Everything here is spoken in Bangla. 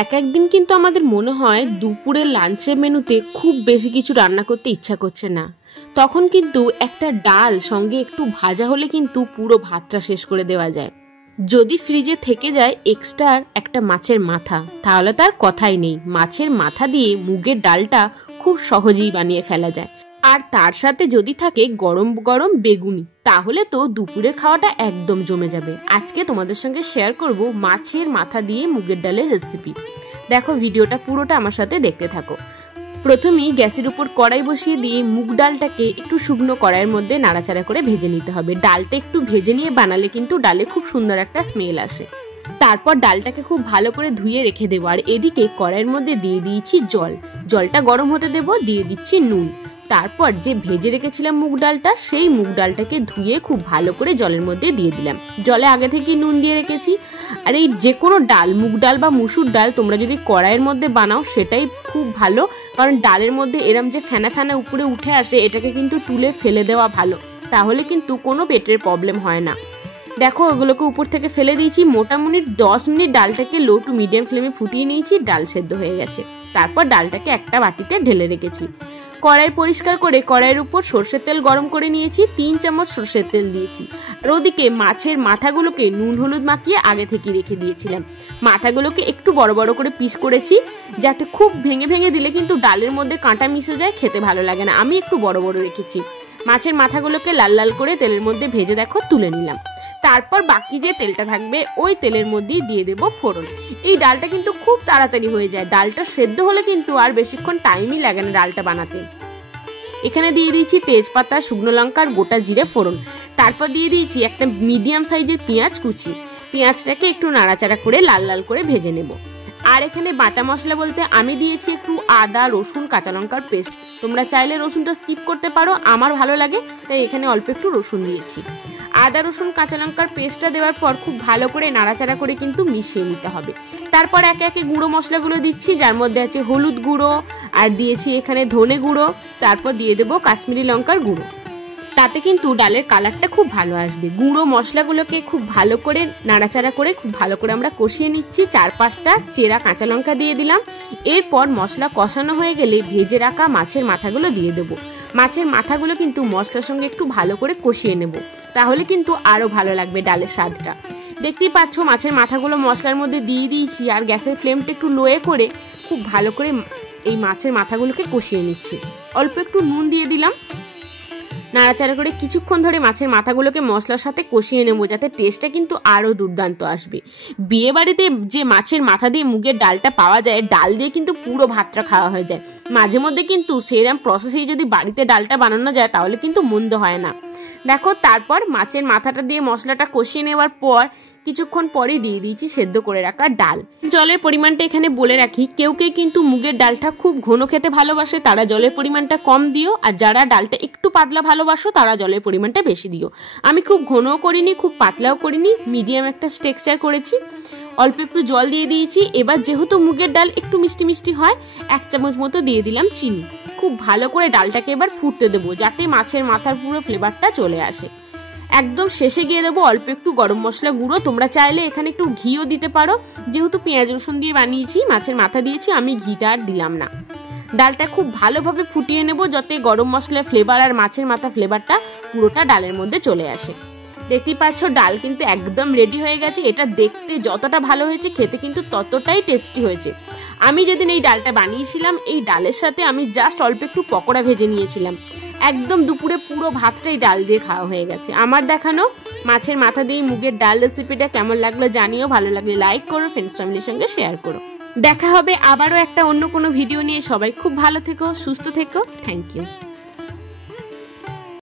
একদিন কিন্তু আমাদের মনে হয় দুপুরের লাঞ্চের মেনুতে খুব বেশি কিছু রান্না করতে ইচ্ছা করছে না, তখন কিন্তু একটা ডাল সঙ্গে একটু ভাজা হলে কিন্তু পুরো ভাতটা শেষ করে দেওয়া যায়। যদি ফ্রিজে থেকে যায় এক্সট্রা একটা মাছের মাথা, তাহলে তার কথাই নেই। মাছের মাথা দিয়ে মুগের ডালটা খুব সহজেই বানিয়ে ফেলা যায়। আর তার সাথে যদি থাকে গরম গরম বেগুনি, তাহলে তো দুপুরের খাওয়াটা একদম জমে যাবে। আজকে তোমাদের সঙ্গে শেয়ার করব মাছের মাথা দিয়ে মুগের ডালের রেসিপি। দেখো ভিডিওটা পুরোটা আমার সাথে দেখতে থাকো। প্রথমেই গ্যাসের উপর কড়াই বসিয়ে দিয়ে মুগ ডালটাকে একটু শুকনো কড়াইয়ের মধ্যে নাড়াচাড়া করে ভেজে নিতে হবে। ডালটা একটু ভেজে নিয়ে বানালে কিন্তু ডালে খুব সুন্দর একটা স্মেল আসে। তারপর ডালটাকে খুব ভালো করে ধুয়ে রেখে দেবো। আর এদিকে কড়াইয়ের মধ্যে দিয়ে দিয়েছি জল, জলটা গরম হতে দেবো। দিয়ে দিচ্ছি নুন। তারপর যে ভেজে রেখেছিলাম মুগ ডালটা, সেই মুগ ডালটাকে ধুয়ে খুব ভালো করে জলের মধ্যে দিয়ে দিলাম। জলে আগে থেকে নুন দিয়ে রেখেছি। আর এই যে কোনো ডাল, মুগ ডাল বা মুসুর ডাল, তোমরা যদি কড়াইয়ের মধ্যে বানাও সেটাই খুব ভালো, কারণ ডালের মধ্যে এরম যে ফেনা ফেনা উপরে উঠে আসে, এটাকে কিন্তু তুলে ফেলে দেওয়া ভালো, তাহলে কিন্তু কোনো পেটের প্রবলেম হয় না। দেখো ওগুলোকে উপর থেকে ফেলে দিয়েছি। মোটামুটি 10 মিনিট ডালটাকে লো টু মিডিয়াম ফ্লেমে ফুটিয়ে নিয়েছি। ডাল সেদ্ধ হয়ে গেছে। তারপর ডালটাকে একটা বাটিতে ঢেলে রেখেছি। কড়াই পরিষ্কার করে কড়াইয়ের উপর সরষের তেল গরম করে নিয়েছি। 3 চামচ সরষের তেল দিয়েছি। আর ওদিকে মাছের মাথাগুলোকে নুন হলুদ মাখিয়ে আগে থেকে রেখে দিয়েছিলাম। মাথাগুলোকে একটু বড় বড় করে পিস করেছি, যাতে খুব ভেঙে ভেঙে দিলে কিন্তু ডালের মধ্যে কাঁটা মিশে যায়, খেতে ভালো লাগে না। আমি একটু বড় বড় রেখেছি। মাছের মাথাগুলোকে লাল লাল করে তেলের মধ্যে ভেজে দেখো তুলে নিলাম। তারপর বাকি যে তেলটা থাকবে ওই তেলের মধ্যেই দিয়ে দেবো ফোড়ন। এই ডালটা কিন্তু খুব তাড়াতাড়ি হয়ে যায়। ডালটা সেদ্ধ হলে কিন্তু আর বেশিক্ষণ টাইমই লাগে না ডালটা বানাতে। এখানে দিয়ে দিয়েছি তেজপাতা, শুকনো লঙ্কা আর গোটা জিরে ফোড়ন। তারপর দিয়ে দিয়েছি একটা মিডিয়াম সাইজের পেঁয়াজ কুচি। পেঁয়াজটাকে একটু নাড়াচাড়া করে লাল লাল করে ভেজে নেব। আর এখানে বাটা মশলা বলতে আমি দিয়েছি একটু আদা, রসুন, কাঁচা লঙ্কার পেস্ট। তোমরা চাইলে রসুনটা স্কিপ করতে পারো, আমার ভালো লাগে তাই এখানে অল্প একটু রসুন দিয়েছি। আদা, রসুন, কাঁচা লঙ্কার পেস্টটা দেওয়ার পর খুব ভালো করে নাড়াচাড়া করে কিন্তু মিশিয়ে নিতে হবে। তারপর একে একে গুঁড়ো মশলাগুলো দিচ্ছি, যার মধ্যে আছে হলুদ গুঁড়ো, আর দিয়েছি এখানে ধনে গুঁড়ো। তারপর দিয়ে দেবো কাশ্মীরি লঙ্কার গুঁড়ো। তাতে কিন্তু ডালের কালারটা খুব ভালো আসবে। গুঁড়ো মশলাগুলোকে খুব ভালো করে নাড়াচাড়া করে খুব ভালো করে আমরা কষিয়ে নিচ্ছি। 4-5টা চেরা কাঁচা লঙ্কা দিয়ে দিলাম। এরপর মশলা কষানো হয়ে গেলে ভেজে রাখা মাছের মাথাগুলো দিয়ে দেবো। মাছের মাথাগুলো কিন্তু মশলার সঙ্গে একটু ভালো করে কষিয়ে নেব, তাহলে কিন্তু আরও ভালো লাগবে ডালের স্বাদটা। দেখতেই পাচ্ছ মাছের মাথাগুলো মশলার মধ্যে দিয়ে দিয়েছি। আর গ্যাসের ফ্লেমটা একটু লোয়ে করে খুব ভালো করে এই মাছের মাথাগুলোকে কষিয়ে নিচ্ছি। অল্প একটু নুন দিয়ে দিলাম। নাড়াচাড়া করে কিছুক্ষণ ধরে মাছের মাথাগুলোকে মশলার সাথে কষিয়ে নেব, যাতে টেস্টটা কিন্তু আরও দুর্দান্ত আসবে। বিয়ে বাড়িতে যে মাছের মাথা দিয়ে মুগের ডালটা পাওয়া যায়, ডাল দিয়ে কিন্তু পুরো ভাতটা খাওয়া হয়ে যায়। মাঝে মধ্যে কিন্তু সেরকম প্রসেসেই যদি বাড়িতে ডালটা বানানো যায়, তাহলে কিন্তু মন্দ হয় না। দেখো তারপর মাছের মাথাটা দিয়ে মশলাটা কষিয়ে নেওয়ার পর কিছুক্ষণ পরে দিয়ে দিয়েছি সেদ্ধ করে রাখা ডাল। জলের পরিমাণটা এখানে বলে রাখি, কেউ কেউ কিন্তু মুগের ডালটা খুব ঘন খেতে ভালোবাসে, তারা জলের পরিমাণটা কম দিও। আর যারা ডালটা একটু পাতলা ভালোবাসো, তারা জলের পরিমাণটা বেশি দিও। আমি খুব ঘনও করিনি, খুব পাতলাও করিনি, মিডিয়াম একটা টেক্সচার করেছি। অল্প একটু জল দিয়ে দিয়েছি। এবার যেহেতু মুগের ডাল একটু মিষ্টি মিষ্টি হয়, 1 চামচ মতো দিয়ে দিলাম চিনি। খুব ভালো করে ডালটাকে এবার ফুটতে দেবো, যাতে মাছের মাথার পুরো ফ্লেভারটা চলে আসে। একদম শেষে গিয়ে দেবো অল্প একটু গরম মশলা গুঁড়ো। তোমরা চাইলে এখানে একটু ঘিও দিতে পারো, যেহেতু পেঁয়াজ রসুন দিয়ে বানিয়েছি, মাছের মাথা দিয়েছি, আমি ঘিটা আর দিলাম না। ডালটা খুব ভালোভাবে ফুটিয়ে নেব, যাতে গরম মশলার ফ্লেভার আর মাছের মাথা ফ্লেভারটা পুরোটা ডালের মধ্যে চলে আসে। দেখতেই পাচ্ছ ডাল কিন্তু একদম রেডি হয়ে গেছে। এটা দেখতে যতটা ভালো হয়েছে, খেতে কিন্তু ততটাই টেস্টি হয়েছে। আমি যেদিন এই ডালটা বানিয়েছিলাম, এই ডালের সাথে আমি জাস্ট অল্প একটু পকোড়া ভেজে নিয়েছিলাম। একদম দুপুরে পুরো ভাতটাই ডাল দিয়ে খাওয়া হয়ে গেছে। আমার দেখানো মাছের মাথা দিয়ে মুগের ডাল রেসিপিটা কেমন লাগলো জানিও। ভালো লাগলে লাইক করো, ফ্রেন্ডস ফ্যামিলির সঙ্গে শেয়ার করো। দেখা হবে আবারও একটা অন্য কোনো ভিডিও নিয়ে। সবাই খুব ভালো থেকো, সুস্থ থেকো। Thank you.